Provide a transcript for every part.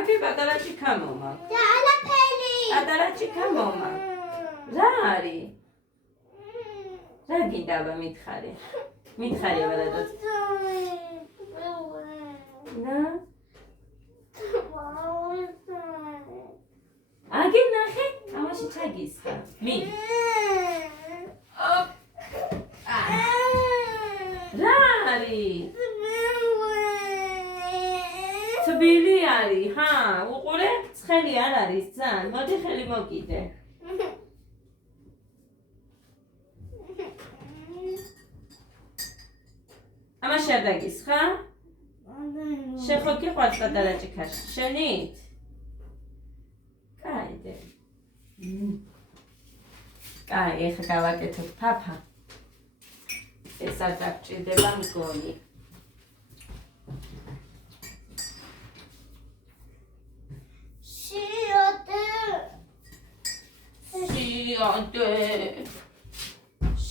აკი პატარა ჭიქა მომა. და არაფერი. პატარა ჭიქა მომა. რა არის? რა გინდა აბა მითხარი? მითხარი აბა და აკი ნახე? ამაში ჩაგისხა. მი. რა არის? თბილი არის, ჰა, უყურე? ცხელი არ არის ძალიან. მოდი ხელი მოკიდე. ამაში არ დაგისხა? შეხო გიყვარს პატარა ჭიქაში. შენით? კაიდე. კაი, ეხლა გავაკეთოთ ფაფა. ეს არ დაგჭირდება მგონი.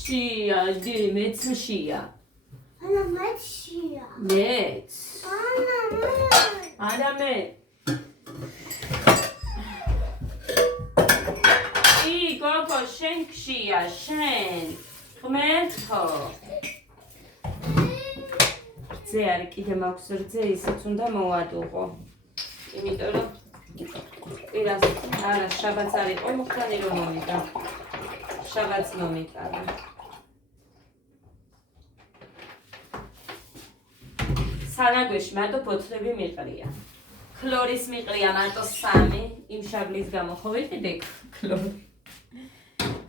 შიადე, მეც შია. ანა მეც შია. მეც. ანა არა მე. გოგო, შენ ხშია, შენ. ღმერთო. რძე არის, კიდე მაქვს რძე, ისიც უნდა მოვადუღო. იმიტომ რომ პირას არა შაბათს არ იყო მოხდანი რომ მომიტა. შაბათს მომიტანა. სანაგვეში მარტო ბოთლები მიყრია. ქლორის მიყრია მარტო 3, იმ შაბლის გამო ხო ვიყიდე ქლორი.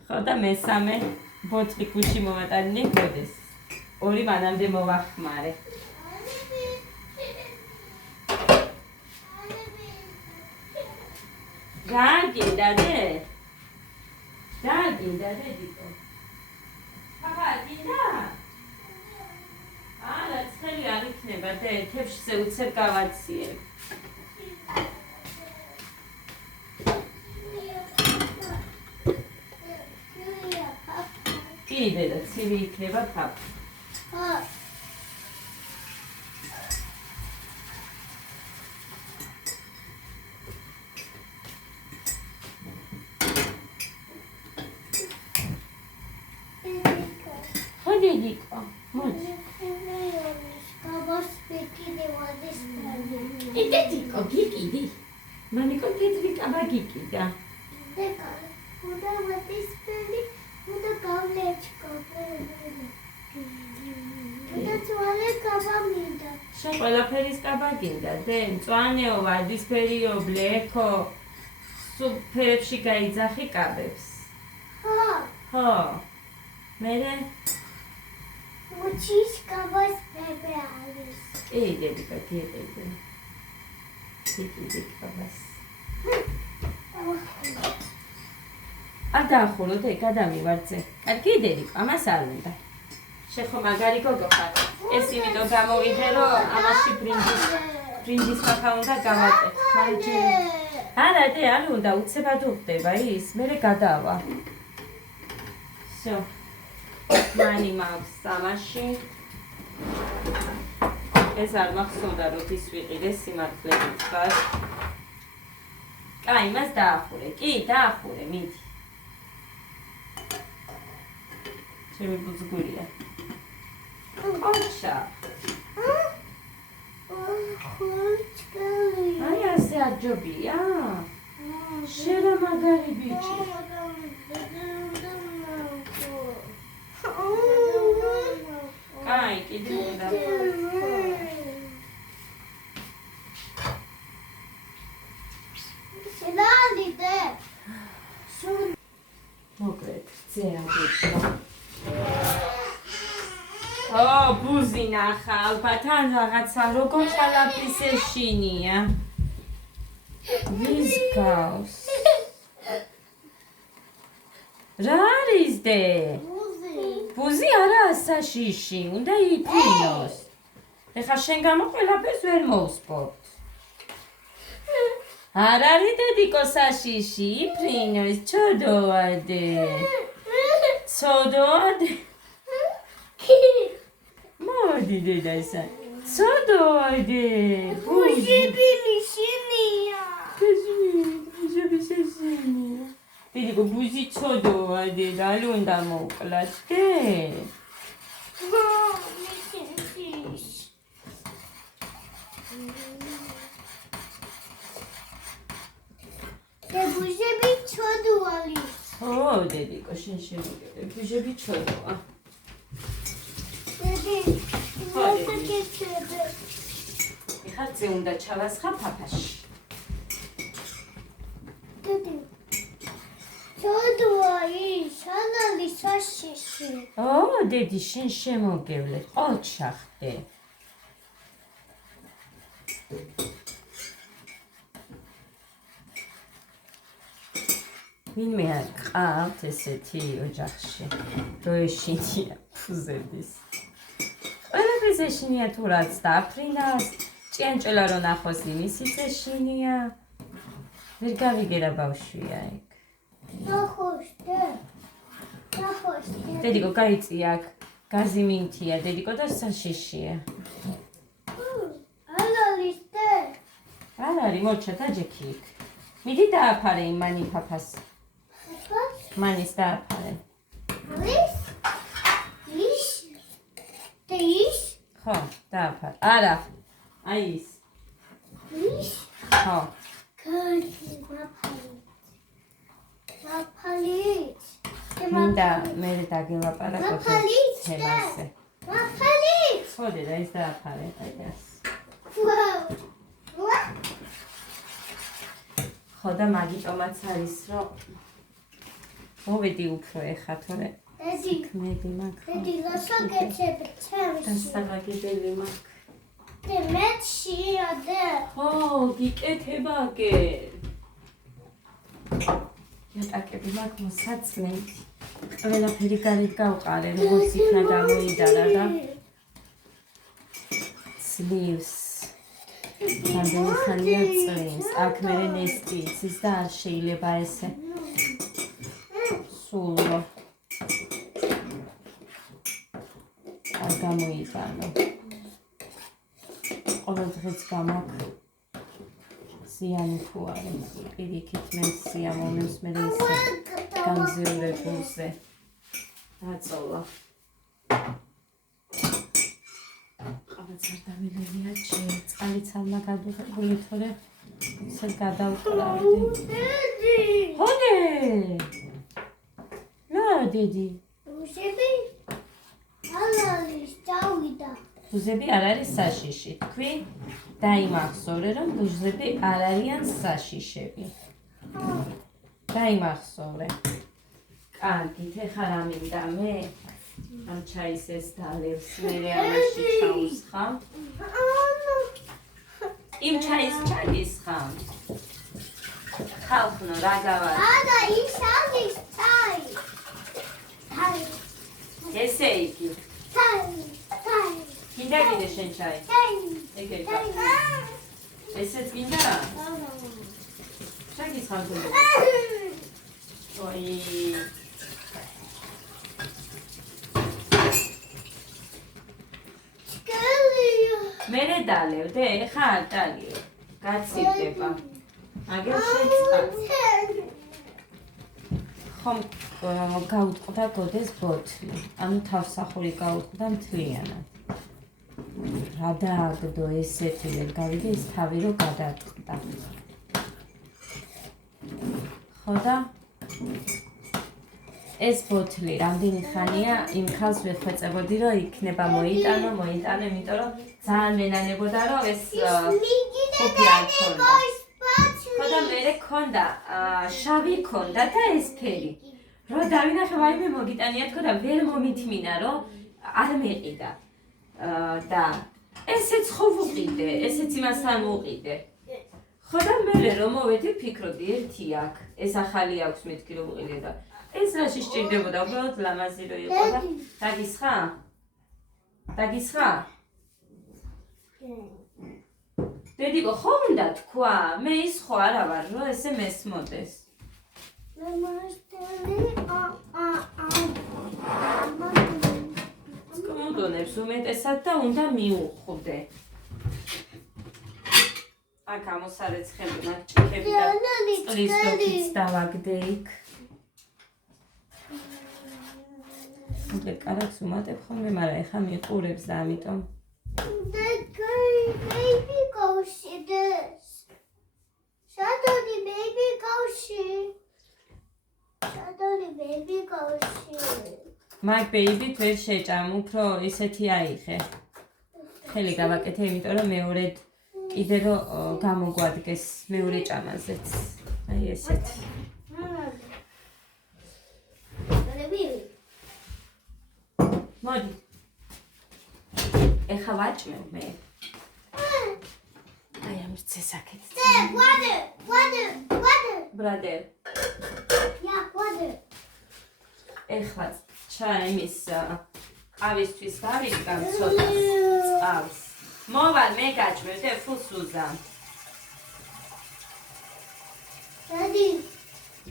ხო და მესამე ბოთლი ქუჩი მომატანილი გოდეს. 2 მანამდე მოვახმარე. რა გინდა დედიკო? პაპა გინდა? არა, ცხელი არ იქნება და ეთებში უცებ გავაციებ. კიდე და ცივი იქნება პაპა. დედიკო, მოდი. დედიკო, გიკიდი. მანიკო თეთრი კაბა გიკიდა. უნდა ვატისფერი, უნდა გავლეჩკო. უნდა ძვალი კაბა მინდა. შენ ყველაფერის კაბა გინდა, დე? მწვანეო, ვარდისფერიო, ბლეკო. სულ ფერებში გაიძახი კაბებს. ხო. მერე? უჩის კაბას პეპე არის. კი, დედიკო, გიყიდე. გიყიდე კაბას. არ დაახურო და გადამივარძე. კარგი დედიკო, ამას არ უნდა. შენ ხო მაგარი გოგო ხარ. ეს იმიტომ გამოვიდე, რომ ამაში ბრინჯის ფაფა უნდა გავაკეთო. არა, დე, არ უნდა, უცებად უხდება ის, მერე გადავა. всё. მანი მაქვს სამაში. ეს არ მახსოვდა, რომ ის ვიყიდე სიმართლე გითხრათ. კაი, მას დაახურე. კი, დაახურე, მიდი. ჩემი ბუძგურია. ოჩა. აი, ასე აჯობია. შენ რა მაგარი ბიჭი. კაი, კიდე უნდა. შენანდიდე. მოკლედ, წერა გიჩა. ბუზი ნახა, ალბათ ან რაღაცა როგორ ხალაფის ეშინია. ვის გავს? რა არის დე? ბუზი არა საშიში, უნდა იფრინოს. ეხლა შენ გამო ყველაფერს ვერ მოვსპობთ. არ არის დედიკო საშიში, იფრინო ის ჩოდოადე. ცოდოადე. მოდი დედა ისა. ცოდოადე. ბუზი ბილი შენია. დედიკო ბუზი ცოდოა დედა არ უნდა მოვკლას დე ბუჟები ჩოდუალის ო დედიკო შენ შევიგებ ბუჟები ჩოდოა ეხლა უნდა ჩავასხა ფაფაში ჩოდუალი სანალი საშიში ო დედი შენ შემოგევლე ყოჩახდე ვინმე არ ყავთ ესეთი ოჯახში რო ეშინია ფუზების ყველაფერს ეშინია თუ რაც დაფრინავს ჭიანჭველა რო ნახოს იმისიც ეშინია ვერ გავიგერა ბავშვია ეგ ნახოშდე დედიკო გაიწია აქ გაზი მინთია დედიკო და საშიშია ალალისტე არ არის მოჩა დაჯექი იქ მიდი დააფარე იმ მანი ფაფას მანის დააფარე ის ის ხო დააფარე არა აი ის ის ხო კაცი მაფალიც მინდა მე დაგელაპარაკო თემაზე მაფალიც ხო დედა ის დააფარე აი ეს ვაუ ხო და მაგიტომაც არის რომ მოვედი უფრო ეხა თორე ედი მედი მაქვს ედი ლასაკეთებ ჩემს დასამაგებელი მაქვს და მეჩი ადე ხო გიკეთებაგე იატაკები მაქვს მოსაწნეთი ყველაფერი გარეთ გავყარე როგორც იქნა გამოიდარა და ცლივს რამდენი ხანია წლიმს აქ მერე ნესტი იცის და არ შეიძლება ესე სულო არ გამოიტანო ყოველ დღეს გამაქვს ზიანი თუ არის პირიქით მე სიამოვნებს მე ისე გამზიურებულზე აწოლა ყავაც არ დამილენია წყალიც ალმა გადუღებული თორე ისე გადავყრავდი ჰოდე რა დედი ბუჟები ალალის დავიდა ბუზები არ არის საშიში თქვი დაიმახსოვრე რომ ბუზები არ არიან საშიშები დაიმახსოვრე კარგით ეხლა რა მინდა მე ამ ჩაის ეს დალევს მე ამაში ჩაუსხამ იმ ჩაის ჩაგისხამ ხალხნო რა გავარ ადა ის არის ჩაი ჩაი ესე იგი ჩაი მინდა გინე შენ ჩაი ჩაი ეგრე ესეც მინდა ჩაგისხამ თუ ой მერე დალევდე ხა არ დალევ გაცივდება აგერ შეწყაც ხომ გაუტყდა გოდეს ბოთლი ანუ თავსახური გაუტყდა მთლიანად რა დააგდო ესეთი ვერ გავიგე ის თავი რო გადატყდა ხო და ეს ბოთლი რამდენი ხანია იმ ხალს ვეხვეწებოდი რომ იქნება მოიტანო იმიტომ რომ ძალიან მენანებოდა რომ ეს ხუთი არ ქონდა ხო და მერე ქონდა შავი ქონდა და ეს ფერი რო დავინახე ვაიმე მოგიტანია თქო და ვერ მომითმინა რომ არ მეყიდა და ესეც ხო ვუყიდე ესეც იმასთან ვუყიდე ხო და მერე რომ მოვედი ფიქრობდი ერთი აქ ეს ახალი აქვს მეთქი რომ ვუყიდე და ეს რაში სჭირდებოდა უბრალოდ ლამაზი რო იყო და დაგისხა დედიკო ხო უნდა თქვა მე ის ხო არა ვარ რომ ესე მესმოდეს მე მასტელი კომოდონებს უმეტესად და უნდა მიუხვდე აქ ამოსარეცხები მაგ ჭიქები და წყლის დოკიც დავაგდე იქ ნამდვილად კარგს უმატებ ხოლმე, მაგრამ ეხლა მიყურებს და ამიტომ baby კოუში this. შადონი baby კოუში. შადონი baby კოუში. მაგ ბეიბით ვერ შეჭამ, უფრო ისეთი აიღე. ხელი გავაკეთე, იმიტომ რომ მეორედ კიდე რომ გამოგვადგეს მეორე ჭამაზეც. აი ესეთი. მოდი. ეხა ვაჭმევ მე. აი ამ ცესაკეთ. water. ბრადერ. Yeah, water. ეხლა ჩაიმის ყავისთვის გავიკამ ცოტა წყალს. მოვალ მე გაჭმევ და ფულს უზამ. Daddy.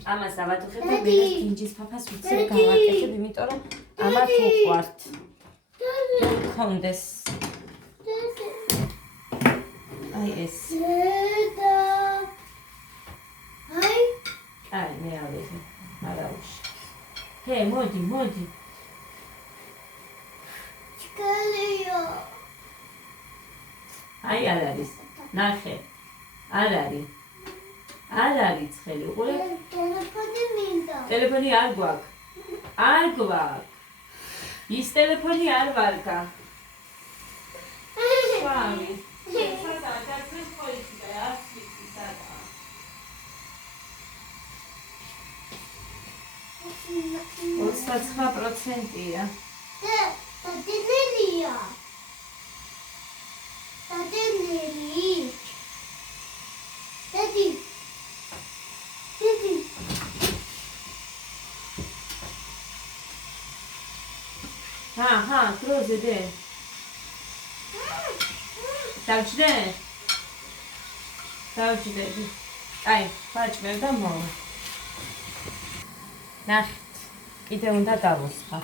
ამას ავატუხებ და მე ბრინჯის ფაფას ვიცი გავაკეთებ, იმიტომ რომ ამათ უყვართ. კონდეს. აი ეს. აი მე ავიღე. არაუშ. ჰე, მოდი. Ჩკალია. აი არ არის. ნახე. არ არის. არ არის ცხელი, უყურე? ტელეფონი მინდა. ტელეფონი არ გვაქვს. არ გვაქვს. ის ტელეფონი არ ვარგა. ვამი. სადაა გაწმეს პოლიცი და არც ვიცი სადაა. 29%-ია. დადენელია. დადენელი. Daddy. ჰა, დროზე დე. დავჭდე? დავჭდები. აი, ვაჭმევ და მოვა. ნახეთ, კიდე უნდა დავუსხა.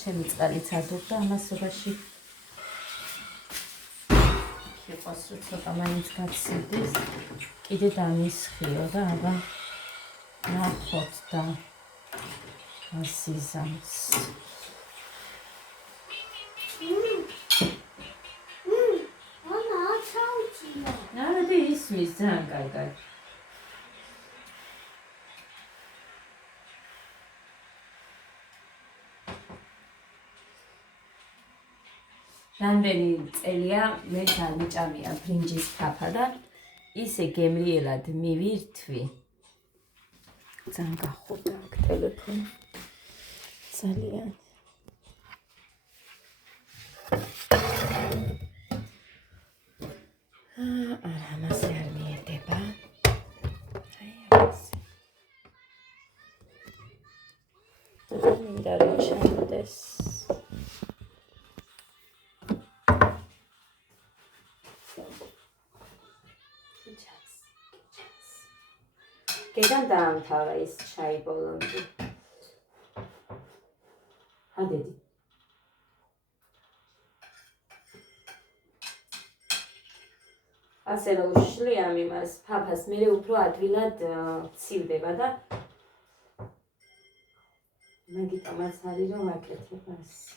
ჩემი წყალიც ადობდა ამასობაში. იყოს რომ ცოტა მაინც გაცივდეს. კიდე დამისხიო და აბა ნახოთ და ასიზამს. Mama, აჩაუჩია. არა და ისმის ძალიან კარგად. რამდენი წელია მე დამიჭამია ბრინჯის ფაფა და ისე გემრიელად მივირთვი. ძალიან გახურდა აქ ტელეფონი. ძალიან. არა, ამაზე არ მიედება. აი ამაზე. მინდა რომ ჩამოდეს. გედან დაამთავრა ის ჩაი ბოლომდე. ადედი. ასე რომ უშლია იმას ფაფას, მე უფრო ადვილად ცივდება და მაგიტომაც არის რომ აკეთებ ასე.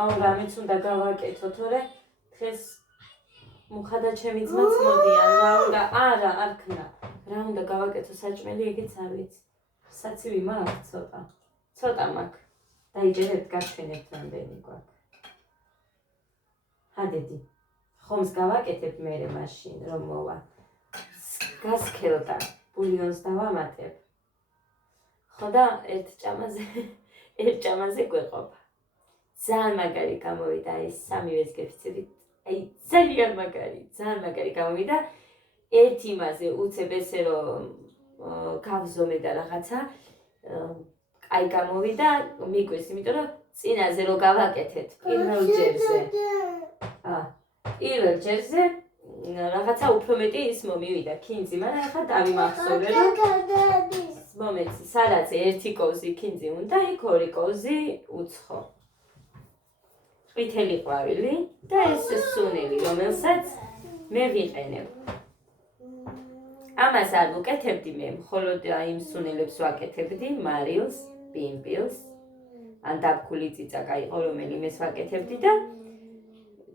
აუ რამეც უნდა გავაკეთო, თორე დღეს მუხადა ჩემი ძმაც მოდიან, რა უნდა, არა, არ ქნა. რა უნდა გავაკეთო საჭმელი, ეგეც არ ვიცი. საცივი მაქვს ცოტა მაქვს. დაიჯერებთ, გაჩვენებთ რამდენი გვაქვს. ადედი. ხომს გავაკეთებ მერე მაშინ, რომ მოვა. გასქელდა, ბულიონს დავამატებ. ხო და ერთ ჭამაზე გვეყოფ. ძალიან მაგარი გამოვიდა ეს სამივეს გეფიცებით. აი ძალიან მაგარი გამოვიდა. ერთ იმაზე უცებ ესე რომ გავზომე და რაღაცა აი გამოვიდა, მიგვეს, იმიტომ რომ წინაზე რო გავაკეთეთ პირველ ჯერზე რაღაცა უფრო მეტი ის მომივიდა ქინძი, მაგრამ ახლა დავიმახსოვრე რომ მომეცი, სადაც ერთი კოვზი ქინძი უნდა, იქ ორი კოვზი უცხო. ყვითელი ყვავილი და ეს სუნელი, რომელსაც მე ვიყენებ. ამას არ ვუკეთებდი მე, მხოლოდ იმ სუნელებს ვაკეთებდი, მარილს, პიმპილს, ან დაბქული წიწაკა იყო, რომელიმეს ვაკეთებდი და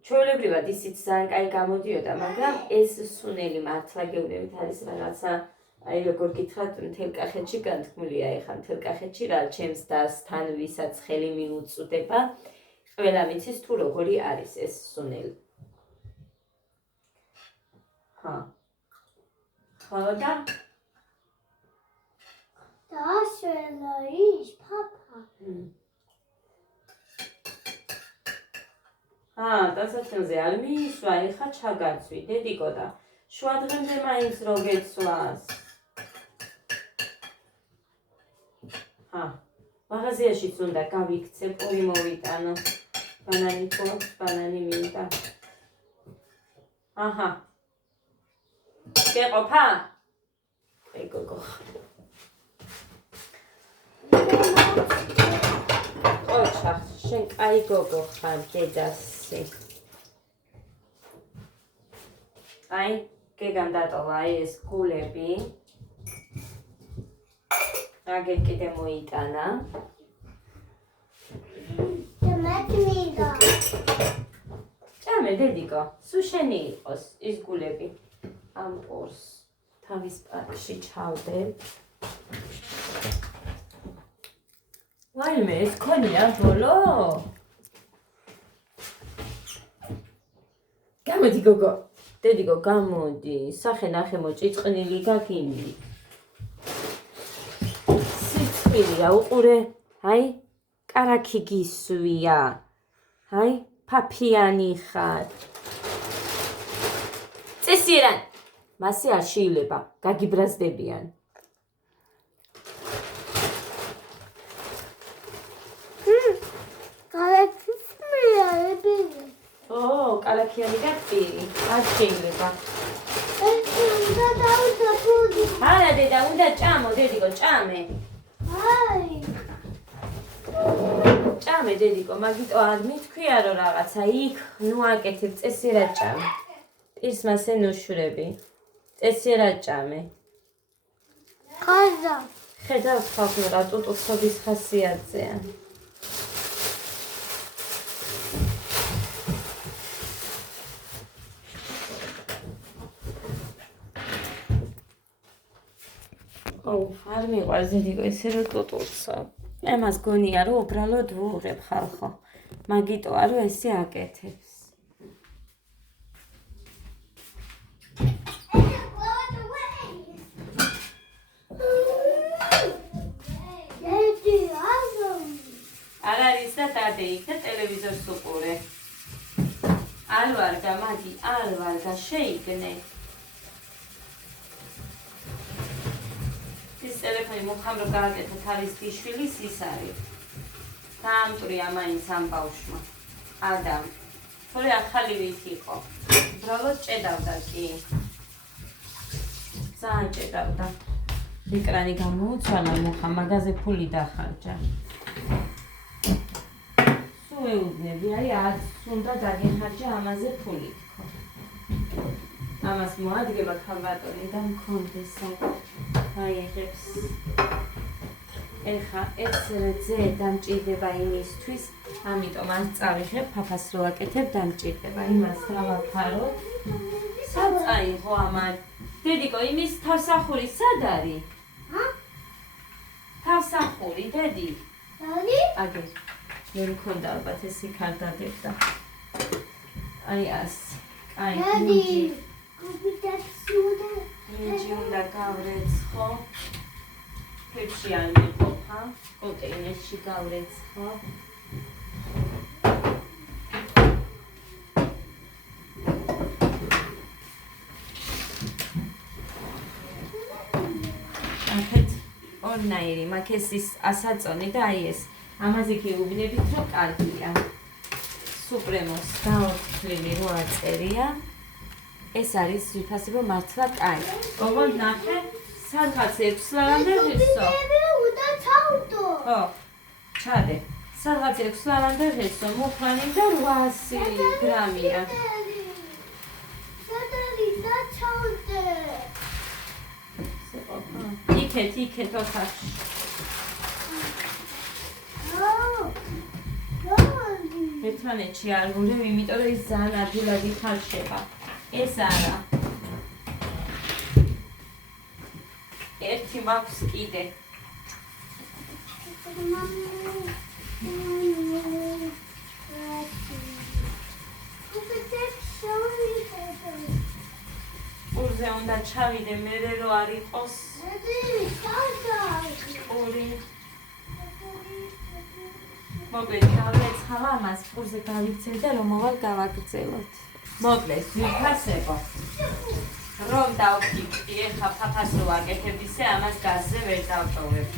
ჩვეულებრივად ისიც ძალიან კაი გამოდიოდა, მაგრამ ეს სუნელი მართლა გეუბნებით არის რაღაცა, აი როგორ გითხრათ, მთელ კახეთში განთქმულია ეხლა, მთელ კახეთში რა ჩემს დასთან ვისაც ხელი მიუწვდება, ყველა მიცის თუ როგორი არის ეს სუნელი. ხო და დააშველა ის papa. დასაჩენზე არ მიისვა, ეხა ჩაგაცვი, დედიკო და შუა დღემდე მაინც რო გეცვას. მაღაზიაშიც უნდა გავიქცე, პური მოვიტანო. ბანანი თუ აქვს, ბანანი მინდა. გეყოფა? ე გოგო. ოჩა, შენ კაი გოგო ხარ, დედასი. აი, გეგამ დატოვა ეს გულები. აგერ კიდე მოიტანა. Matmida. ჭამე დედიკო, სულ შენი იყოს ის გულები. ამ პორს თავის პარკში ჩავდებ. ვაიმე, ეს ქონია ბოლო? გამოდი გოგო. დედიკო, გამოდი. სახე ნახე მოჭიწყნილი გაგინდი. სიცხვილია უყურე. აი, კარაქი გისვია. აი, ფაფიანი ხარ. წესიერან. მასე არ შეიძლება, გაგიბრაზდებიან. კარაქიანი გაწირი. არ შეიძლება. არა დედა, უნდა ჭამო, დედიკო, ჭამე. ჭამე დედიკო, მაგიტო არ მithქვია რომ რაღაცა იქ ნუ აკეთებ, წესიერად ჭამე. პირს მასე ნუშვრები. წესიერად ჭამე. ხაზა. ხედავთ ხალხი რა ტუტუცობის ხასიათზეა. არ მიყვარს დედიკო ესე რომ ტუტულსო. ემას გონია რომ უბრალოდ ვუღებ ხალხო. მაგიტოა რომ ესე აკეთებს. არ არის და დადე იქ და ტელევიზორს უყურე. არ ვარგა მაგი, არ ვარგა, შეიგნე. ის ტელეფონი მოხამ რომ გააკეთა თავის დიშვილის ის არის. დაამტვრია მაინც ამ ბავშვმა. ადამ. თორე ახალი ვით იყო. უბრალოდ ჭედავდა კი. ძალიან ჭედავდა. ეკრანი გამოუცვალა მოხამ, მაგაზე ფული დახარჯა. სულ ეუბნები, აი არც უნდა დაგეხარჯა ამაზე ფული თქო. ამას მოადგება ქალბატონი და მქონდეს აი ეხებს. ეხა ეცრეძე დამჭირდება იმისთვის, ამიტომ არ წავიღებ ფაფას რო აკეთებ დამჭირდება იმას დავაფაროთ. სად წაიღო ამან? დედიკო, იმის თავსახური სად არის? თავსახური, დედი. დალი? აგერ. მე მქონდა ალბათ ეს იქ არ დადებდა. აი ასე. აი, დალი. გუბიტაცუდა. მინჯი უნდა გავრეცხო. ფებში არ მიყოფა. კონტეინერში გავრეცხო. ახეთ ორნაირი, მაგ ეს ის ასაწონი და აი ეს. ამაზე გეუბნებით რომ კარგია. სუპრემოს დაოთხლილი რო აწერია. ეს არის ვიფასებო მართლა კაი. ოღონდ ნახე სადღაც 6 ლავანდერ ღირსო. ხო, ჩადე. სადღაც 6 ლავანდერ ღირსო, მუხლანი და 800 გრამია. იქეთ ოთახში. ერთმანეთში არ გულევ, იმიტომ რომ ის ძალიან ადვილად იხარშება. ეს არა. ერთი მაქვს კიდე. ურზე უნდა ჩავიდე, მერე რო არ იყოს ორი. მოკლედ გავეცხავა ამას, ურზე გავიქცევ და რომ მოვალ გავაგრძელოთ. მოკლედ, ვიფასებო. რომ დავქიქი, ეხა ფაფას რო ვაკეთებ ისე ამას გაზზე ვერ დავტოვებ.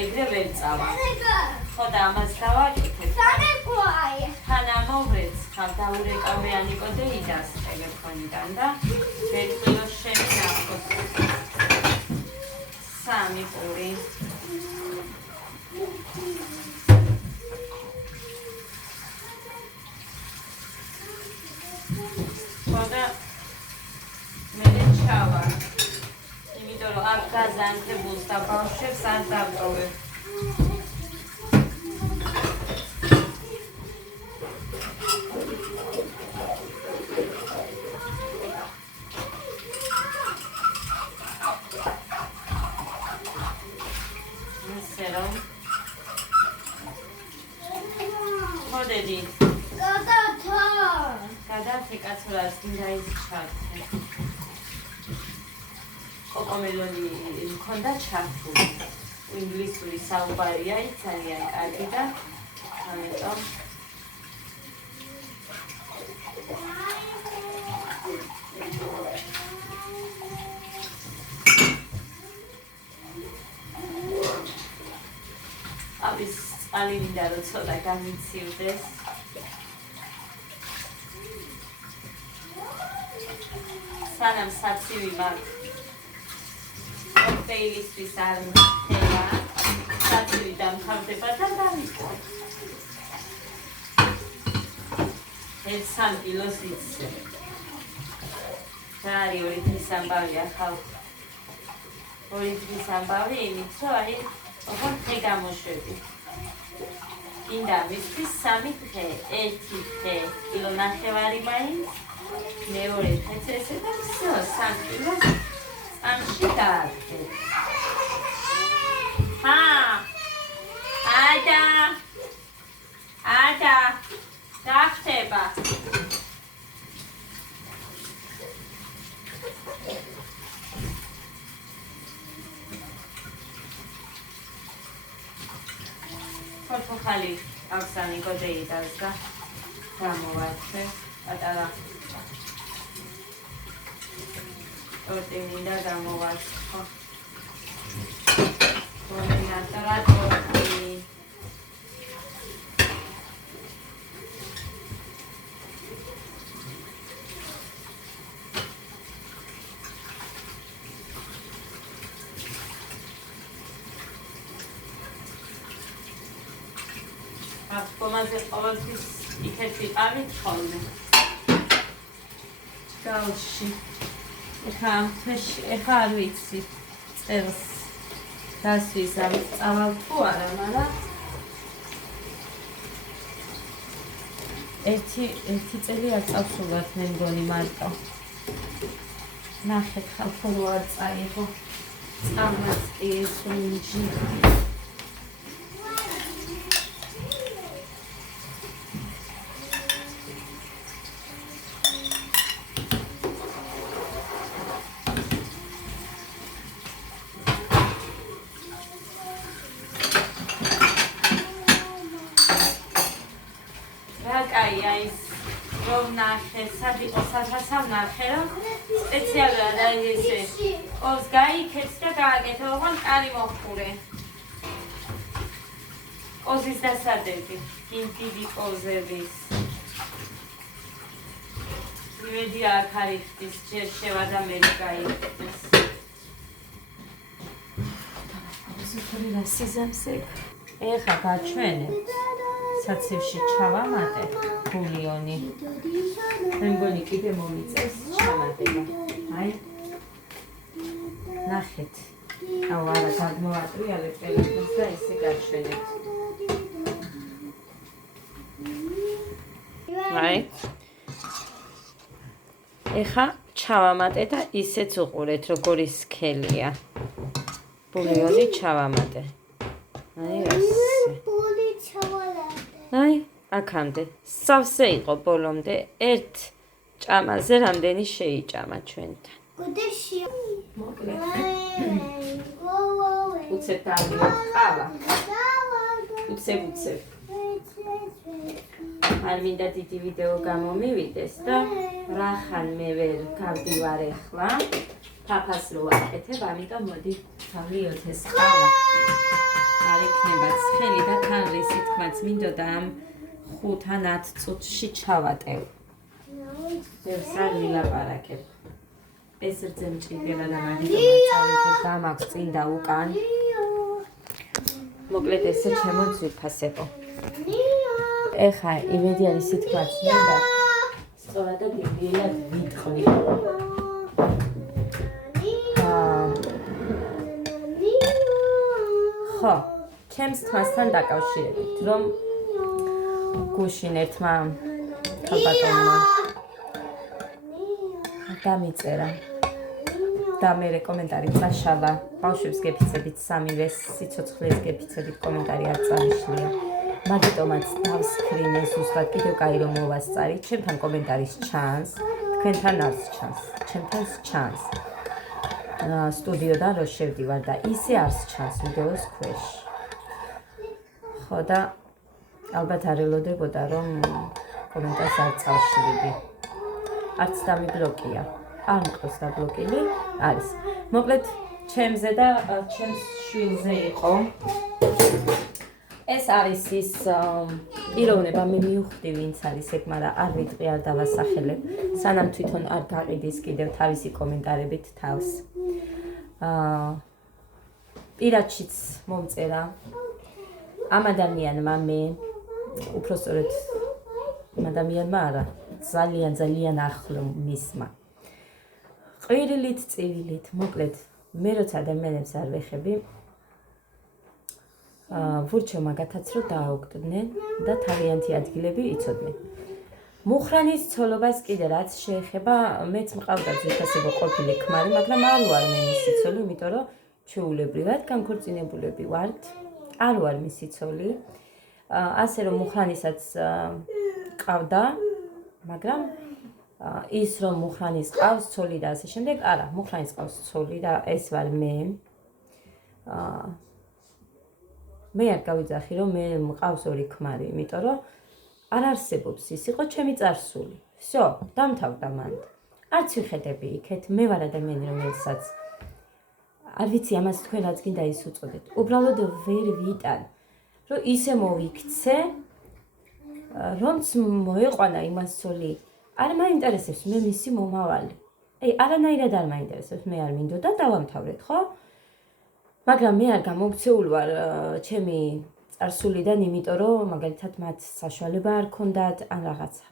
ეგრე ვერ წავა. ხო და ამას დავაკეთებ. თან ამოვრეცხავ, დაურეკავ ანიკო და იდას ტელეფონიდან და ვეწყილო შენი ნახოს. 3 პური. ხო და მერე ჩავა. იმიტომ რომ აქ გაზანთებულს და ბავშვებს არ დავტოვებ. ისე რომ ხო დედი გადართე კაცურას მინდა ის ჩართე. კოკომელონი მქონდა ჩართული. ინგლისური საუბარია, ის ძალიან კარგი და ამიტომ აბის წყალი მინდა რომ ცოტა გამიცივდეს. სანამ საცივი მაქვს კოქტეილისთვის არ მიხდება, საცივი დამთავრდება და დავიწყო. 3 კილოს იცი. რა არის 2 დღის ამბავი ახალ? 2 დღის ამბავი იმით, რომ აი ოღონდ დღე გამოშვები. მინდა მისთვის 3 დღე, 1 დღე, კილო ნახევარი მაინც. მეორე დღეც ესე და всё, 3 კილოს ამში დაარქე. ადა, რა ხდება? ხალხალი აღსანი გოდეიდას და გამოვაჩე პატარა ორტინიდა გამოვაცხო. ორინატარა თორტი. pomazę ołtarz I kwiaty awi tchony. Gałsi. Ეხა არ ვიცი წერს დასვის არის წავალ თუ არა, მაგრამ ერთი წელი არ წავსულათ მე მგონი მარტო. ნახეთ ხალხო რო არ წაიღო. წამასწიეს უნჯი. სპეციალურად აი ესე ყოს გაიქეც და გააკეთე, ოღონდ კარი მოხურე. ყოზის დასადები, დიდი ყოზების. იმედია აქ არის ხდის, ჯერ შევა და მე გაიქეს. სუხური რა სიზამსე. ეხა გაჩვენებ. საცივში ჩავამატე ბულიონი. მე მგონი კიდე მომიწევს ჩამატება. აი. ნახეთ. აუ არა გადმოვატრიალებ ყველაფერს და ისე გაჩვენებთ. აი. ეხა ჩავამატე და ისეც უყურეთ როგორი სქელია. ბულიონი ჩავამატე. აი ასე. ბული ჩავალადე. აი, აქამდე. სავსე იყო ბოლომდე. ერთ ჭამაზე რამდენი შეიჭამა ჩვენთან. გუდეში. მოკლედ. გოვოვე. უცებ დავიღოთ ყავა. უცებ. არ მინდა დიდი ვიდეო გამომივიდეს და რახან მე ვერ გავდივარ ახლა. ფაფას რო ვაკეთებ, ამიტომ მოდი დავლიოთ ეს ყავა. არ იქნება ცხელი და თან რისი თქმაც მინდოდა ამ 5 ან 10 წუთში ჩავატევ. ბევრს არ ვილაპარაკებ. ეს რძე მჭირდება და მაგიტომ წავიდე და მაქვს წინ და უკან. მოკლედ ესე ჩემო ძვირფასებო. ეხა იმედი არის სიტყვაც მინდა სწორად და გიგიელად ვიტყვი. ხო, ჩემს თმასთან დაკავშირებით, რომ გუშინ ერთმა ქალბატონმა დამიწერა და მე კომენტარი წაშალა. ბავშვებს გეფიცებით სამივე სიცოცხლეს გეფიცებით კომენტარი არ წავიშლია. მაგიტომაც დავსკრინე ზუსტად კიდევ კაი რომ მოვასწარი. ჩემთან კომენტარის ჩანს, თქვენთან არც ჩანს. ჩემთან ჩანს. სტუდიოდან რო შევდივარ და ისე არც ჩანს ვიდეოს ქვეშ. ხო და ალბათ არ ელოდებოდა რომ კომენტარს არ წავშლიდი. არც დამიბლოკია. არ მყავს დაბლოკილი არის. მოკლედ ჩემზე და ჩემს შვილზე იყო. ეს არის ის პიროვნება მე მივხვდი ვინც არის ეგ, მაგრამ არ ვიტყვი არ დავასახელებ. სანამ თვითონ არ გაყიდის კიდევ თავისი კომენტარებით თავს. პირადშიც მომწერა ამ ადამიანმა მე უпростоრეთ ადამიანმა არა ძალიან ახლო მისმა ყვირილით წივილით მოკლედ მე როცა ადამიანებს არ ვეხები ვურჩევ მაგათაც რომ დააუგდნენ და თავიანთი ადგილები იცოდნენ. მუხრანის ცოლობას კიდე რაც შეეხება მეც მყავდა ძვირფასებო ყოფილი ქმარი, მაგრამ არ ვარ მე მისი ცოლი, იმიტომ რომ ჩვეულებრივად განქორწინებულები ვართ. არ ვარ მისი ცოლი. ასე რომ მუხრანისაც ყავდა, მაგრამ ის რომ მუხრანის ყავს ცოლი და ასე შემდეგ, არა, მუხრანის ყავს ცოლი და ეს ვარ მე. მე არ გავიძახი რომ მე მყავს ორი ქმარი, იმიტომ რომ არ არსებობს ის იყო ჩემი წარსული. всё, დამთავრდა მანდ. არც ვიხედები იქეთ, მე ვარ ადამიანი რომელსაც არ ვიცი ამას თქვენ რაც გინდა ის უწოდეთ. უბრალოდ ვერ ვიტან, რომ ისე მოვიქცე, რომც მოეყვანა იმას ცოლი. არ მაინტერესებს მე მისი მომავალი. არანაირად არ მაინტერესებს, მე არ მინდოდა დავამთავრეთ, ხო? მაგრამ მე არ გამომქცეულ ვარ ჩემი წარსულიდან, იმიტომ რომ მაგალითად მათ საშუალება არ ქონდათ ან რაღაცა.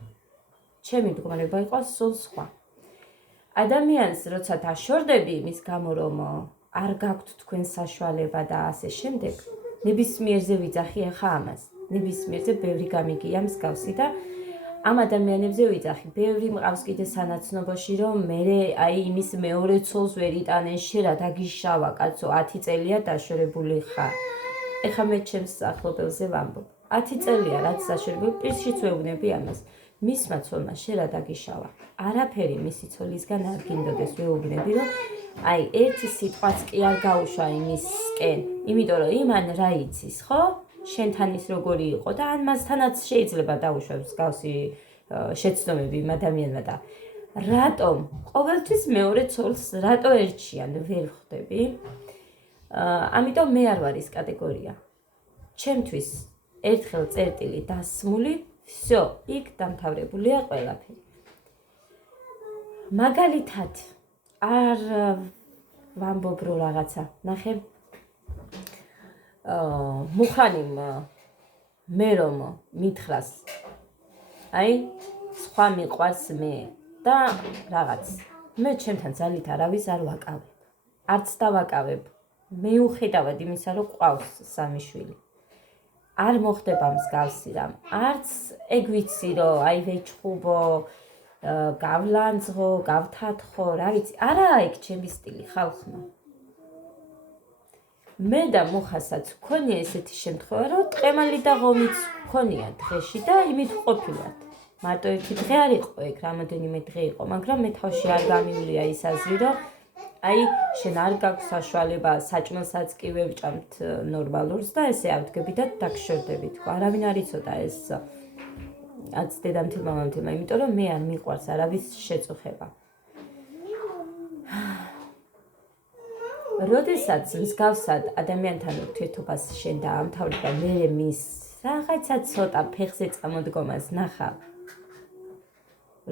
ჩემი მდგომარეობა იყო სულ სხვა. ადამიანს როცა დაშორდები იმის გამო რომ არ გაქვთ თქვენ საშუალება და ასე შემდეგ, ნებისმიერზე ვიძახი ახლა ამას. ნებისმიერზე ბევრი გამიგია მსგავსი და ამ ადამიანებზე ვიძახი. ბევრი მყავს კიდე სანაცნობოში რომ მე აი იმის მეორე ცოლს ვერ იტანენ, შენ რა დაგიშავა კაცო, 10 წელია დაშორებული ხარ. ეხლა მე ჩემს ახლობელზე ვამბობ. 10 წელია რაც დაშორებული, პირშიც ვეუბნები ამას. მისმა ცოლმა შენ რა დაგიშავა. არაფერი მისი ცოლისგან არ გინდოდეს, ვეუბნები რომ აი ერთი სიტყვაც კი არ გაუშვა იმისკენ, იმიტომ რომ იმან რა იცის, ხო? შენთან ის როგორი იყო და ან მასთანაც შეიძლება დაუშვებს მსგავსი შეცდომები იმ ადამიანმა და რატომ ყოველთვის მეორე ცოლს რატო ერჩიან, ვერ ხვდები. ამიტომ მე არ ვარ ის კატეგორია. ჩემთვის ერთხელ წერტილი დასმული, всё, იქ დამთავრებულია ყველაფერი. მაგალითად არ ვამბობ რო რაღაცა, ნახე მუხანიმ მე რომ მითხრას აი სხვა მიყვარს მე და რაღაც მე ჩემთან ძალით არავის არ ვაკავებ არც დავაკავებ მიუხედავად იმისა რომ ყავს სამი შვილი არ მოხდება მსგავსი რამ არც ეგ ვიცი რომ აი ვეჩხუბო გავლანძღო გავთათხო რა ვიცი არაა ეგ ჩემი სტილი ხალხმა მე და მუხასაც ვქონია ესეთი შემთხვევა რომ ტყემალი და ღომიც ვქონია დღეში და იმით ყოფილვად მარტო ერთი დღე არ იყო ეგ რამოდენიმე დღე იყო მაგრამ მე თავში არ გამივლია ის აზრი რომ აი შენ არ გაქვს საშუალება საჭმელსაც კი ვევჭამთ ნორმალურს და ესე ავდგები და დაგშორდებით ხო არავინ არ იცოდა ეს არც დედამთილ მამამთილმა იმიტომ რომ მე არ მიყვარს არავის შეწუხება როდესაც მსგავსად ადამიანთან ურთიერთობას შენ დაამთავრე და მე მის რაღაცა ცოტა ფეხზე წამოდგომას ნახავ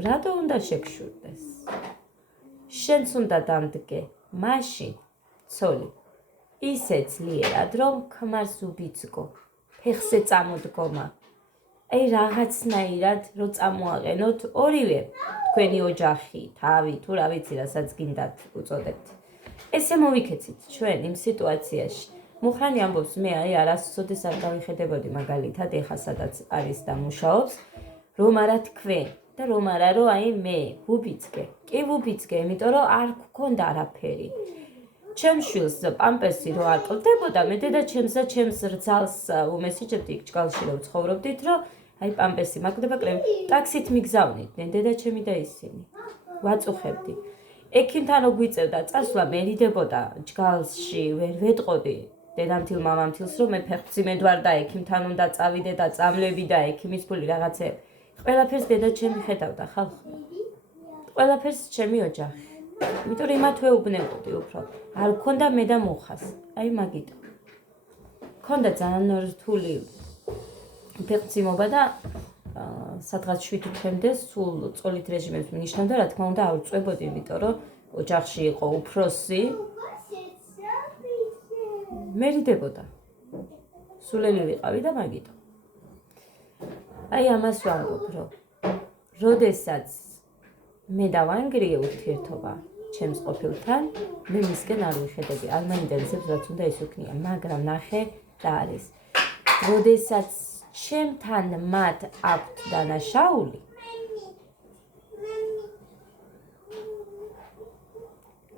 რატო უნდა შეგშურდეს შენც უნდა დამდგე მაშინ ცოლი ისე ძლიერად რომ ქმარს უბიძგო ფეხზე წამოდგომა აი რაღაცნაირად რომ წამოაყენოთ ორივე თქვენი ოჯახი თავი თუ რა ვიცი რასაც გინდათ უწოდებთ ესე მოვიქეცით ჩვენ იმ სიტუაციაში მუხრანი ამბობს მე აი არასოდეს არ გავიხედებოდი მაგალითად ეხა სადაც არის და მუშაობს რომ არა თქვენ და რომ არა რომ აი მე ვუბიძგე კი ვუბიძგე იმიტომ რომ არ გქონდა არაფერი ჩემ შვილს პამპერსი რო არ კლდებოდა მე დედაჩემს და ჩემს რძალს უმესიჯებდი იქ ჭკალში რომ ცხოვრობდით რომ აი პამპერსი მაკლდება კრემ ტაქსით მიგზავნიდნენ დედაჩემი და ისინი ვაწუხებდი ექიმთან რო გვიწევდა წასვლა მერიდებოდა ჭკალში ვერ ვეტყოდი დედამთილ მამამთილს რომ მე ფეხმძიმედ ვარ და ექიმთან უნდა წავიდე და წამლები და ექიმის ფული რაღაცეები ყველაფერს დედაჩემი ხედავდა ხალხმა ყველაფერს ჩემი ოჯახი იმიტომ რომ იმათ ვეუბნებოდი უფრო არ გქონდა მე და მუხას აი მაგით გქონდა ძალიან რთული ფეხმძიმობა და სადღაც 7 თვემდე სულ წოლით რეჟიმებს მინიშნავდა რა თქმა უნდა არ ვწვებოდი იმიტომ რომ ოჯახში იყო უფროსი მერიდებოდა სულელი ვიყავი და მაგით აი ამას ვამბობ რომ როდესაც მე დავანგრიე ურთიერთობა ჩემს ყოფილთან მე მისკენ არ ვიხედები არ მაინტერესებს რაც უნდა ის უქნია მაგრამ ნახე რა არის როდესაც ჩემთან მათ აქვთ დანაშაული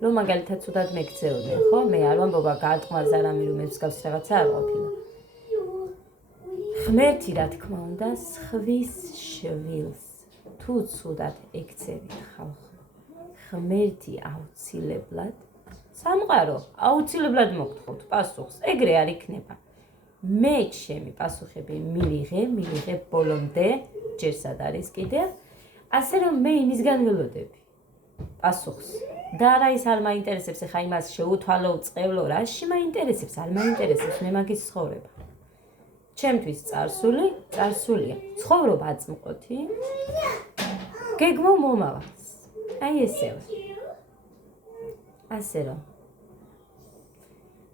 რომ მაგალითად ცუდად მეკცეოდნენ ხო მე არ ვამბობა გაარტყმას არამე რომ მსგავსი რაღაცა არ ყოფილა ღმერთი რა თქმა უნდა სხვის შვილს თუ ცუდად ეკცევით ხალხო ღმერთი აუცილებლად სამყარო აუცილებლად მოგთხოვთ პასუხს ეგრე არ იქნება მე ჩემი პასუხები მივიღე ბოლომდე ჯერ სად არის კიდევ ასე რომ მე იმისგან ველოდები პასუხს და არა ის არ მაინტერესებს ეხა იმას შეუთვალო წევლო რაში მაინტერესებს არ მაინტერესებს მე მაგის ცხოვრება ჩემთვის წარსულია ცხოვრობა აწმყოთი გეგმო მომავალს აი ესევა ასე რომ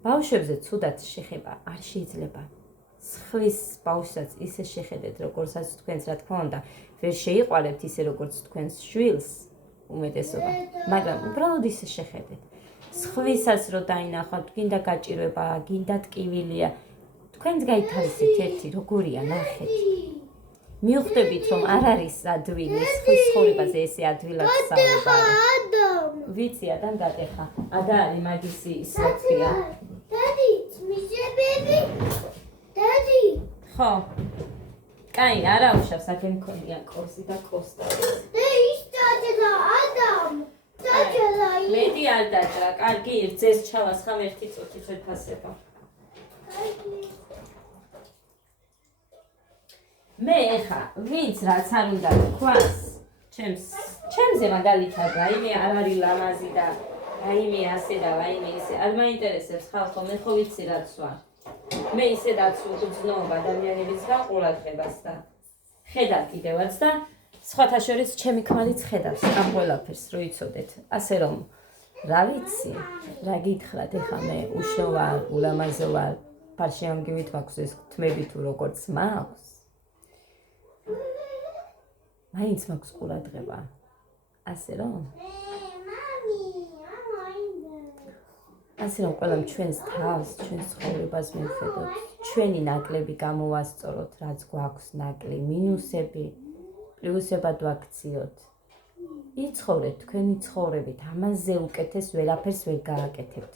ბავშვებზე ცუდად შეხება არ შეიძლება სხვის ბავშვსაც ისე შეხედეთ როგორცაც თქვენს რა თქმა უნდა ვერ შეიყვარებთ ისე როგორც თქვენს შვილს უმეტესობა მაგრამ უბრალოდ ისე შეხედეთ სხვისას რო დაინახავთ გინდა გაჭირვება გინდა ტკივილია თქვენს გაითავისეთ ერთი როგორია ნახეთ მიუხვდებით რომ არ არის ადვილი სხვის ცხოვრებაზე ესე ადვილად საუბარი ვიცი ადამ გატეხა ადა არის მაგისი ისროფია დადი მიზებები დადი ხო კაი არა უშავს აქ მქონია კორსი და კოსტა და ის დადა ადამ დაჭერა მეტი არ დაჭრა კარგი რძეს ჩავას ხამ ერთი წუთი შეფასება მე ეხა ვინც რაც არ უნდა თქვას ჩემზე მაგალითად რაიმე არ არის ლამაზი და რაიმე ასე და რაიმე ისე არ მაინტერესებს ხალხო მე ხო ვიცი რაც ვარ მე ისედაც უგრძნობ ადამიანებისგან ყურადღებას და ხედავ კიდევაც და სხვათა შორის ჩემი ქმარიც ხედავს ამ ყველაფერს რო იცოდეთ ასე რომ რა ვიცი რა გითხრათ ეხა მე უშნო ვარ ულამაზო ვარ ფარშიანგივით მაქვს ეს თმები თუ როგორც მაქვს. მაინც მაქვს ყურადღება. ასე რომ ასე რომ ყველამ ჩვენს თავს, ჩვენს ცხოვრებას მივხედოთ, ჩვენი ნაკლები გამოვასწოროთ, რაც გვაქვს ნაკლი, მინუსები, პლუსებად ვაქციოთ. იცხოვრეთ თქვენი ცხოვრებით, ამაზე უკეთეს ვერაფერს ვერ გააკეთებთ.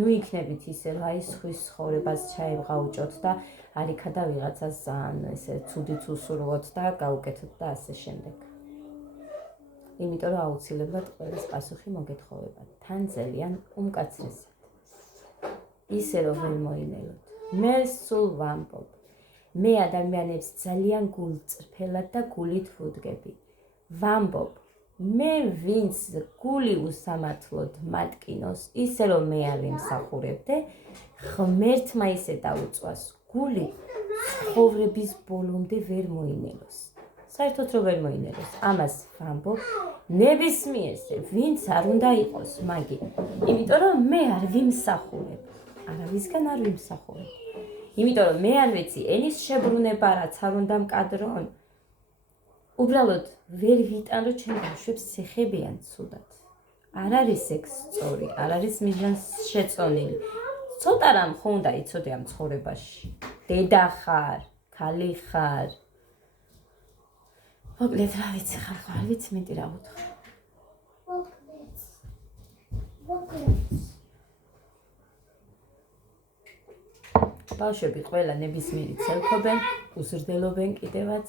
ნუ იქნებით ისე, რომ აი სხვის ცხოვრებას ჩაევღაუჭოთ და არიქა და ვიღაცას ძალიან ესე ცუდიც უსურვოთ და გაუკეთოთ და ასე შემდეგ. იმიტომ რომ აუცილებლად ყველას პასუხი მოგეთხოვებათ, თან ძალიან უმკაცრესად. ისე რომ ვერ მოინელოთ. მე სულ ვამბობ. მე ადამიანებს ძალიან გულწრფელად და გულით ვუდგები. ვამბობ. მე ვინც გული უსამართლოდ მატკინოს, ისე რომ მე არ ვიმსახურებდე, ღმერთმა ისე დაუწვას გული ცხოვრების ბოლომდე ვერ მოინელოს. საერთოდ რომ ვერ მოინელოს. ამას ვამბობ ნებისმიერზე, ვინც არ უნდა იყოს მაგი. იმიტომ რომ მე არ ვიმსახურებ. არავისგან არ ვიმსახურებ. იმიტომ რომ მე არ ვიცი ენის შებრუნება რაც არ უნდა მკადრონ. უბრალოდ ვერ ვიტან რომ ჩემ ბავშვებს ეხებიან ცუდად. არ არის ეგ სწორი, არ არის მიზანს შეწონილი. ცოტა რამ ხო უნდა იცოდე ამ ცხოვრებაში. დედა ხარ, ქალი ხარ. მოკლედ რა ვიცი ხალხო, არ ვიცი მეტი რა ვუთხრა. ბავშვები ყველა ნებისმიერი ცელქობენ, უზრდელობენ კიდევაც.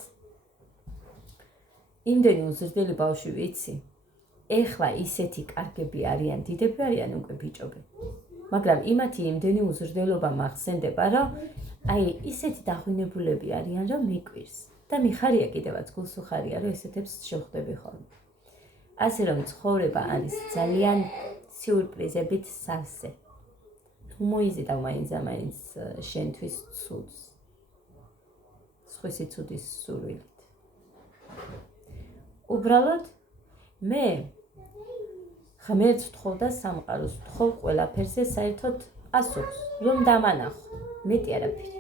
იმდენი უზრდელი ბავშვი ვიცი. ეხლა ისეთი კარგები არიან, დიდები არიან უკვე ბიჭები. მაგრამ იმათი იმდენი უზრდელობა მახსენდება, რომ აი ისეთი დაღვინებულები არიან, რომ მიკვირს. და მიხარია კიდევაც გულს უხარია, რომ ესეთებს შევხვდები ხოლმე. ასე რომ ცხოვრება არის ძალიან სიურპრიზებით სავსე. თუ მოიზიდავ მაინც შენთვის ცუდს. სხვისი ცუდის სურვილით. უბრალოდ მე ღმერთს ვთხოვ და სამყაროს ვთხოვ ყველაფერზე საერთოდ პასუხს, რომ დამანახო. მეტი არაფერი.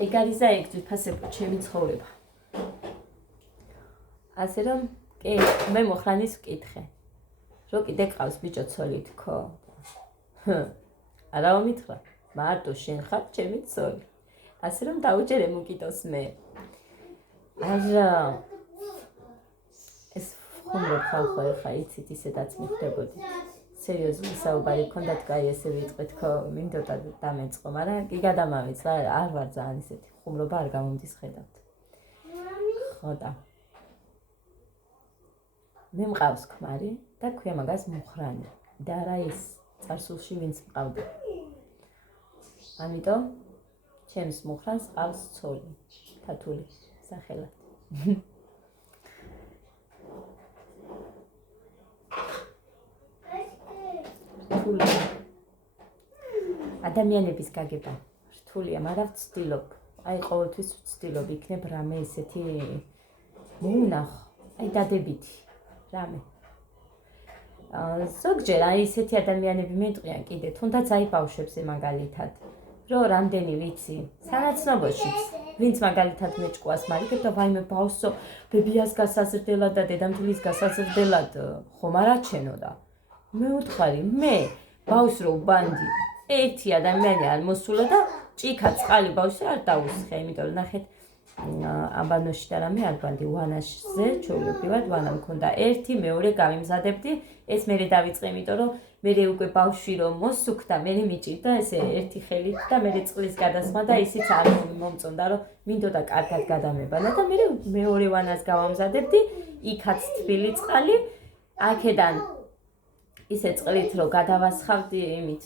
ეგ არის და ეგ ძვირფასებო ჩემი ცხოვრება. ასე რომ, კი, მე მოხრანის ვკითხე. რომ კიდე ყავს ბიჭო ცოლი თქო? არა მომითხრა, მარტო შენ ხარ ჩემი ცოლი. ასე რომ დაუჯერე მოკიდოს მე. არა ეს ხუმრობ ხალხო ეხა იცით ისედაც მიხდებოდით. სერიოზული საუბარი გქონდათ, კაი ესე ვიტყვით, ხო, მინდოდა დამეწყო, მაგრამ კი გადამავიც, არ ვარ ძალიან ისეთი ხუმრობა არ გამომდის ხედავთ. ხო და მე მყავს ქმარი და ქვია მაგას მუხრანი და არა ის წარსულში ვინც მყავდა. ამიტომ ჩემს მუხრანს ყავს ცოლი, თათული სახელად. ადამიანების გაგება რთულია, მაგრამ ვცდილობ. აი ყოველთვის ვცდილობ იქნებ რამე ისეთი მოუნახო, აი დადებითი რამე. ზოგჯერ აი ისეთი ადამიანები მეტყვიან კიდე, თუნდაც აი ბავშვებზე მაგალითად, რომ რამდენი ვიცი, სანაცნობოშიც, ვინც მაგალითად მეჭკუას მარიგებ და ვაიმე ბავშვო, ბებიას გასაზრდელად და დედამთილის გასაზრდელად ხომ არ აჩენო და მე ვუთხარი, მე ბავშვს რო ვბანდი, ერთი ადამიანი არ მოსულა და ჭიქა წყალი ბავშვი არ დაუსხე, იმიტომ რომ ნახეთ აბანოში და რამე არ ბანდი ვანაშზე, ჩვეულებრივად ვანა მქონდა ერთი, მეორე გამიმზადებდი, ეს მერე დავიწყე, იმიტომ რომ მერე უკვე ბავშვი რომ მოსუქდა, მერე მიჭირდა ესე ერთი ხელით და მერე წყლის გადასხმა და ისიც არ მომწონდა, რომ მინდოდა კარგად გადამებანა და მერე მეორე ვანას გავამზადებდი, იქაც თბილი წყალი, აქედან ისე წყლით რომ გადავასხავდი იმით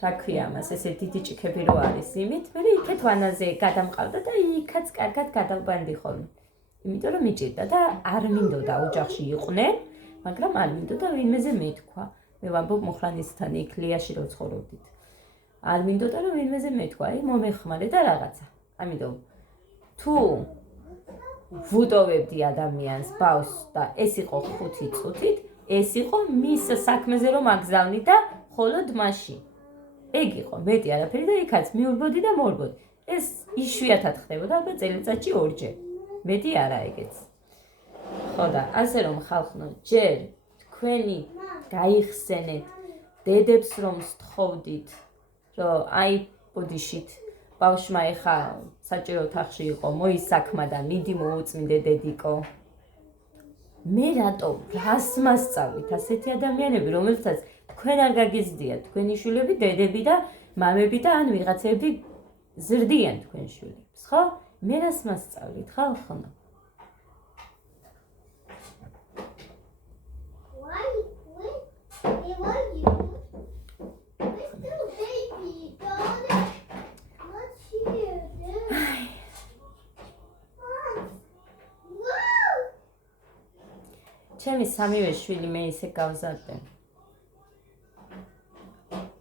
რა ქვია ამას, ესე დიდი ჭიქები რო არის იმით, მე იქეთ ვანაზე გადამყავდა და იქაც კარგად გადავბანდი ხოლმე. იმიტომ რომ მიჭირდა და არ მინდოდა ოჯახში იყვნენ, მაგრამ არ მინდოდა ვინმეზე მეთქვა. მე ვამბობ მუხრანისთან იქ ლიაში რო ცხოვრობდით. არ მინდოდა რომ ვინმეზე მეთქვა, აი მომეხმარე და რაღაცა. ამიტომ თუ ვუტოვებდი ადამიანს, ბავშვს და ეს იყო 5 წუთით, ეს იყო მის საქმეზე რომ აგზავნი და მხოლოდ მაშინ. ეგ იყო მეტი არაფერი და იქაც მიურბოდი და მორბოდი. ეს იშვიათად ხდებოდა, ალბათ წელიწადში 2 ჯერ. მეტი არა ეგეც. ხო და ასე რომ ხალხო, ჯერ თქვენი გაიხსენეთ დედებს რომ სთხოვდით, რომ აი ბოდიშით ბავშვმა ეხა საჭირო ოთახში იყო, მოისაქმა და მიდი მოუწმინდე დედიკო. მე რატო რას მასწავლით ასეთი ადამიანები, რომელთაც თქვენ არ გაგიზდიათ, თქვენი შვილები, დედები და მამები და ან ვიღაცები ზრდიან თქვენ შვილებს, ხო? მე რას მასწავლით, ხალხო? ჩემი სამივე შვილი მე ისე გავზარდე.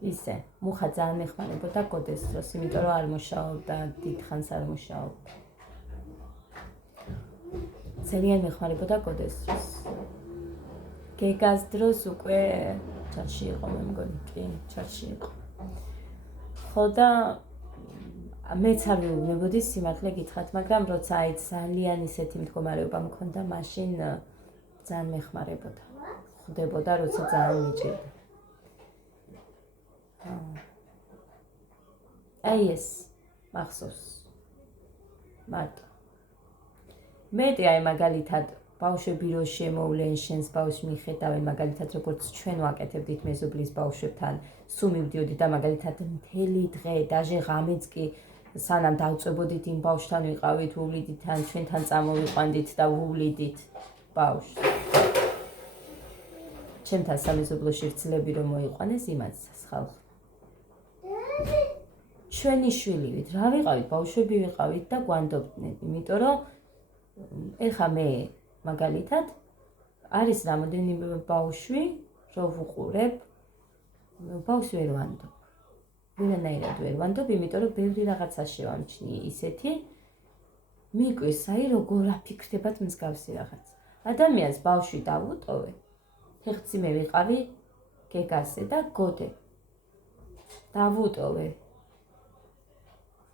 ისე, მუხა ძალიან მეხმარებოდა გოდეს დროს, იმიტომ რომ არ მუშაობდა, დიდხანს არ მუშაობდა. ძალიან მეხმარებოდა გოდეს დროს. გეგას დროს უკვე ჩარში იყო, მე მგონი, კი, ჩარში იყო. ხო და მეც არ მეუბნებოდი სიმართლე გითხრათ, მაგრამ როცა აი ძალიან ისეთი მდგომარეობა მქონდა, მაშინ ძალიან მეხმარებოდა. ხვდებოდა, როცა ძალიან მიჭირდა. აი ეს მახსოვს. მარტო. მეტი აი მაგალითად ბავშვები რო შემოვლენ შენს ბავშვს მიხედავენ მაგალითად როგორც ჩვენ ვაკეთებდით მეზობლის ბავშვებთან სულ მივდიოდი და მაგალითად მთელი დღე დაჟე ღამეც კი სანამ დავწვებოდით იმ ბავშვთან ვიყავით უვლიდით ან ჩვენთან წამოვიყვანდით და უვლიდით ბავშვს ჩემთან სამეზობლოში ვრცლები რომ მოიყვანეს იმაცაც ხალხო ჩვენი შვილივით რა ვიყავით ბავშვები ვიყავით და გვანდობდნენ იმიტომ რომ ეხა მე მაგალითად არის რამოდენიმე ბავშვი რო ვუყურებ ბავშვი ვერ ვანდობ ვერანაირად ვერ ვანდობ იმიტომ რომ ბევრი რაღაცა შევამჩნი ისეთი მიკვეს აი როგორ აფიქრდებათ მსგავსი რაღაც ადამიანს ბავშვი დავუტოვე ფეხცი მე ვიყავი გეგასე და გოდე დავუტოვე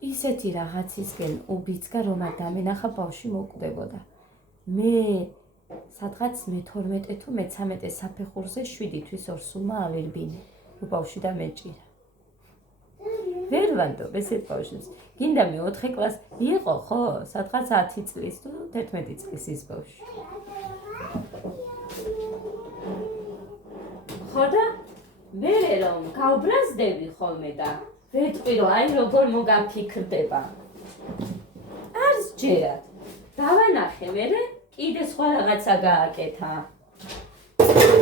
ისეთი რაღაცისკენ უბიცგა რომ არ დამენახა ბავშვი მოკვდებოდა მე სადღაც მე-12 თუ მე-13 საფეხურზე 7 თვის ორსულმა ავირბინე რო ბავშვი და მეჭირა ვერ ვანდობ ესეთ ბავშვებს გინდა მე 4 კლას იყო ხო სადღაც 10 წლის თუ 11 წლის ის ბავშვი ხო და მე რომ გავბრაზდები ხოლმე და ვეტყვი რომ აი როგორ მოგაფიქრდება არ სჯერათ დავანახე მერე კიდე სხვა რაღაცა გააკეთა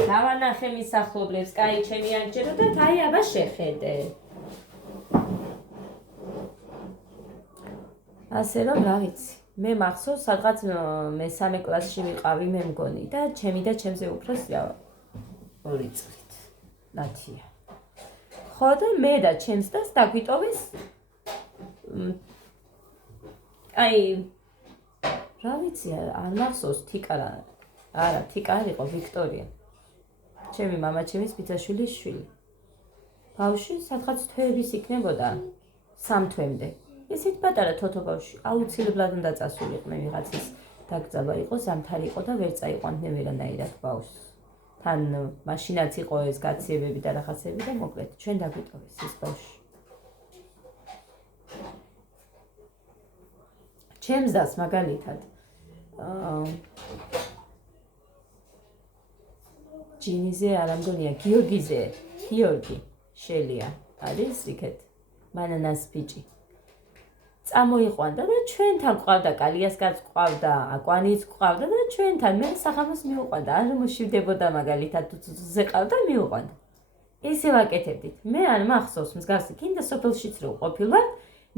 დავანახე მისახლობლებს კაი ჩემი არ ჯეროდათ აი აბა შეხედე ასე რომ რა ვიცი მე მახსოვს სადღაც მე-3 კლასში ვიყავი მე მგონი და ჩემი და ჩემზე უფროსია 2 წლით ნათია ხო და მე და ჩემს დას დაგვიტოვეს აი რა ვიცი არ მახსოვს თიკარა არა თიკა არ იყო ვიქტორია ჩემი მამაჩემის ბიძაშვილის შვილი ბავშვი სადღაც თვეების იქნებოდა 3 თვემდე ისეთ პატარა თოთო ბავშვი აუცილებლად უნდა წასულიყვნენ ვიღაცის დაკრძალვა იყო ზამთარი იყო და ვერ წაიყვანდნენ ვერანაირად ბავშვს თან მაშინაც იყო ეს გაციებები და რაღაცები და მოკლედ ჩვენ დაგვიტოვეს ეს ბავშვი ჩემს დას მაგალითად ჯინიზე არა მგონია გიორგიზე გიორგი შელია არის იქეთ მანანას ბიჭი წამოიყვანდა და ჩვენთან ყავდა კალიასკაც ყავდა აკვანიც ყავდა და ჩვენთან მე სახამოს მიუყვანდა არ მოშივდებოდა მაგალითად თუცუზე ყავდა მიუყვანდა ესე ვაკეთებდით მე არ მახსოვს მსგავსი კიდე სოფელშიც რო ყოფილვარ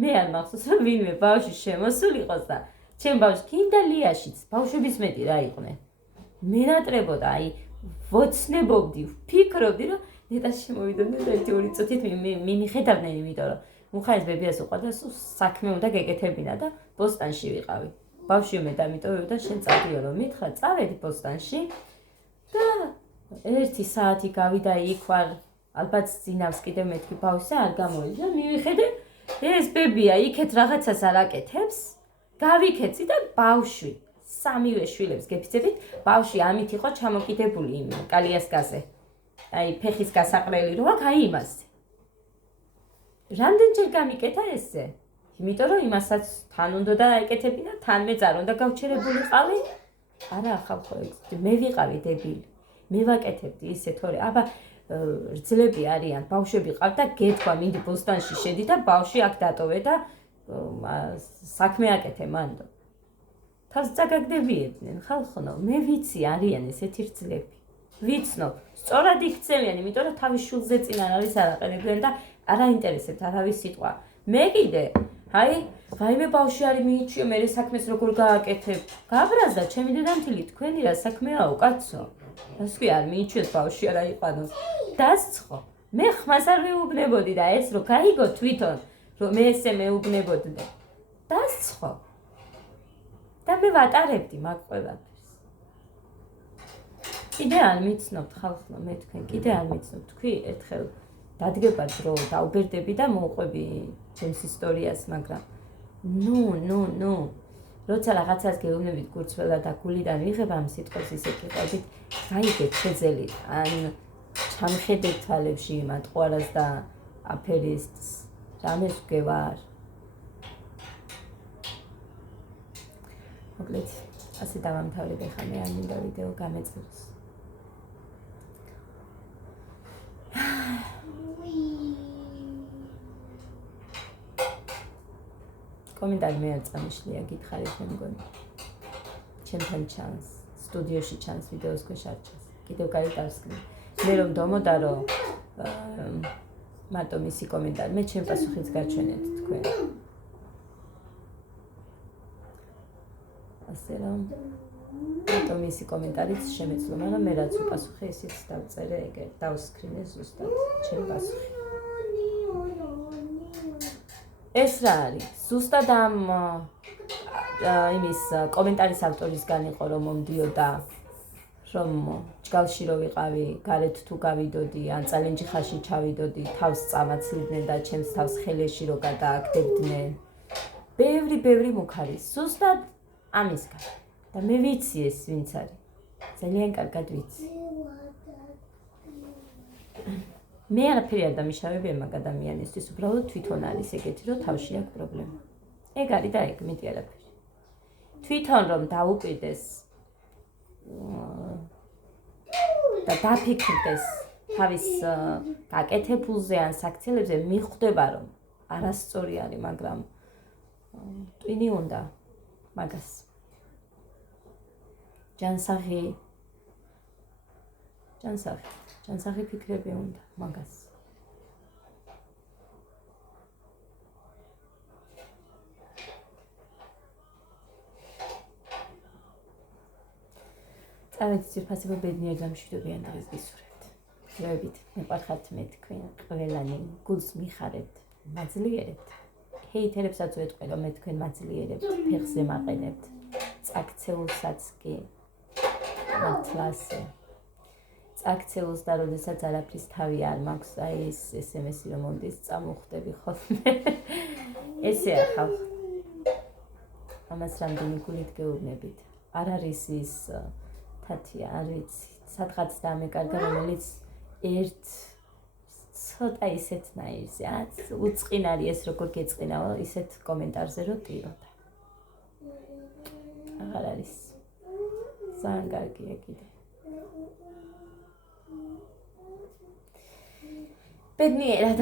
მე არ მახსოვს რომ ვინმე ბავშვი შემოსულიყოს და ჩემ ბავშვს კიდე ლიაშიც ბავშვების მეტი რა იყვნენ მე ნატრებოდა აი ვოცნებობდი ვფიქრობდი რომ ნეტა შემოვიდოდნენ და 1-2 წუთით მიმიხედავდნენ იმიტომ რომ მუხაის ბებიას უყვარდა საქმე უნდა გეკეთებინა და ბოსტანში ვიყავი ბავშვი მე და მიტოვებდა და შენ წავიდიო რომ მითხრა წავედი ბოსტანში და 1 საათი გავიდა იქ ვარ ალბათ ძინავს კიდევ მეთქი ბავშვზე არ გამოიძა მივიხედე ეს ბებია იქეთ რაღაცას არ აკეთებს გავიქეცი და ბავშვი სამივე შვილებს გეფიცებით ბავშვი ამით იყო ჩამოკიდებული იმ კალიასკაზე აი ფეხის გასაყრელი რო აქვს აი იმასზე რამდენჯერ გამიკეთა ესე იმიტომ რომ იმასაც თან უნდა დაეკეთებინა და თან მეც არ უნდა გავჩერებულიყავი არა ხალხო მე ვიყავი დებილი მე ვაკეთებდი ისე თორე აბა რძლები არიან ბავშვები ყავდა გეთქვა მინდი ბოსტანში შედი და ბავშვი აქ დატოვე და საქმე აკეთე მანდო თავს წაგაგდებიდნენ ხალხო მე ვიცი არიან ესეთი რძლები ვიცნობ სწორად იქცევიან იმიტომ რომ თავის შულზე წინ არ არის არაყენებდნენ და არ აინტერესებთ არავის სიტყვა მე კიდე აი ვაიმე ბავშვი არის მიიჩიო მე საქმეს როგორ გააკეთებ გაბრაზდა ჩემი დედამთილი თქვენი რა საქმეაო კაცო ასვი არ მიიჩიოს ბავშვი არა იყანოს დასცხო მე ხმას არ მეუბნებოდი და ეს რო გაიგო თვითონ რომ მე ესე მეუბნებოდი დასცხო და მე ვატარებდი მაგ ყველაფერს კიდე არ მიცნობთ ხალხო მე თქვენ კიდე არ მიცნობთ თქვი ერთხელ დადგება დრო დაუბერდები და მოუყვები ჩემს ისტორიას მაგრამ ნუ როცა რაღაცას გეუბნებით გურცველად და გულიდან ვიღებ ამ სიტყვას ისე გიყავით გაიგეთ შეძელი ან ჩამხედეთ თვალებში მატყუარას და აფერისტს რამეს გევარ მოკლედ ასე დავამთავრებ ახლა მე ამ ვიდეო გამეწევს კომენტარი მე არ წამიშლია გითხარით მე მგონი ჩემთან ჩანს სტუდიოში ჩანს ვიდეოს ქვეშ არ ჩანს კიდევ გაიტავსკნი მე რომ დომოდა რომ მარტო მისი კომენტარი მე ჩემ პასუხიც გაჩვენეთ თქვენ ასე რომ მარტო მისი კომენტარიც შემეძლო მაგრამ მე რაც უპასუხე ისიც დავწერე ეგრე დავსკრინე ზუსტად ჩემ პასუხი ეს რა არის ზუსტად ამ იმის კომენტარის ავტორისგან იყო რომ მომდიოდა რომ ჯგალში რო ვიყავი გარეთ თუ გავიდოდი ან წალენჯი ხაში ჩავიდოდი თავს წამაცილდნენ და ჩემს თავს ხელეში რო გადააგდებდნენ ბევრი მუქარი ზუსტად ამისგან და მე ვიცი ეს ვინც არის ძალიან კარგად ვიცი მე არაფერი არ დამიშავებია მაგ ადამიანისთვის უბრალოდ თვითონ არის ეგეთი რომ თავში აქვს პრობლემა ეგ არის და ეგ მეტი არაფერი თვითონ რომ დაუკვირდეს და დაფიქრდეს თავის გაკეთებულზე ან საქციელებზე მიხვდება რომ არასწორი არის მაგრამ ტვინი უნდა მაგას ჯანსაღი ფიქრები უნდა მაგას წავედი ძირფასება ბედნიერ გამშვიდობიან დღეს გისურვებთ დროებით მეყვარხართ მე თქვენ ყველანი გულს მიხარებთ მაძლიერებთ ჰეითერებსაც ვეთქვენ რომ მე თქვენ მაძლიერებთ ფეხზე მაყენებთ წაქცეულსაც კი მართლასე წაქცეულს და როდესაც არაფრის თავი არ მაქვს აი ეს SMS-ი რომ მომდის წამოხვდები ხოლმე ესეა ხალხო ამას რამდენი გულით გეუბნებით არ არის ის თათია არ ვიცი სადღაც დამეკარგა რომელიც ერთ ცოტა ისეთნაირზე უწყინარი ეს როგორ გეწყინაო ისეთ კომენტარზე რომ ტიროდა აღარ არის ძალიან კარგია კიდე ბედნიერად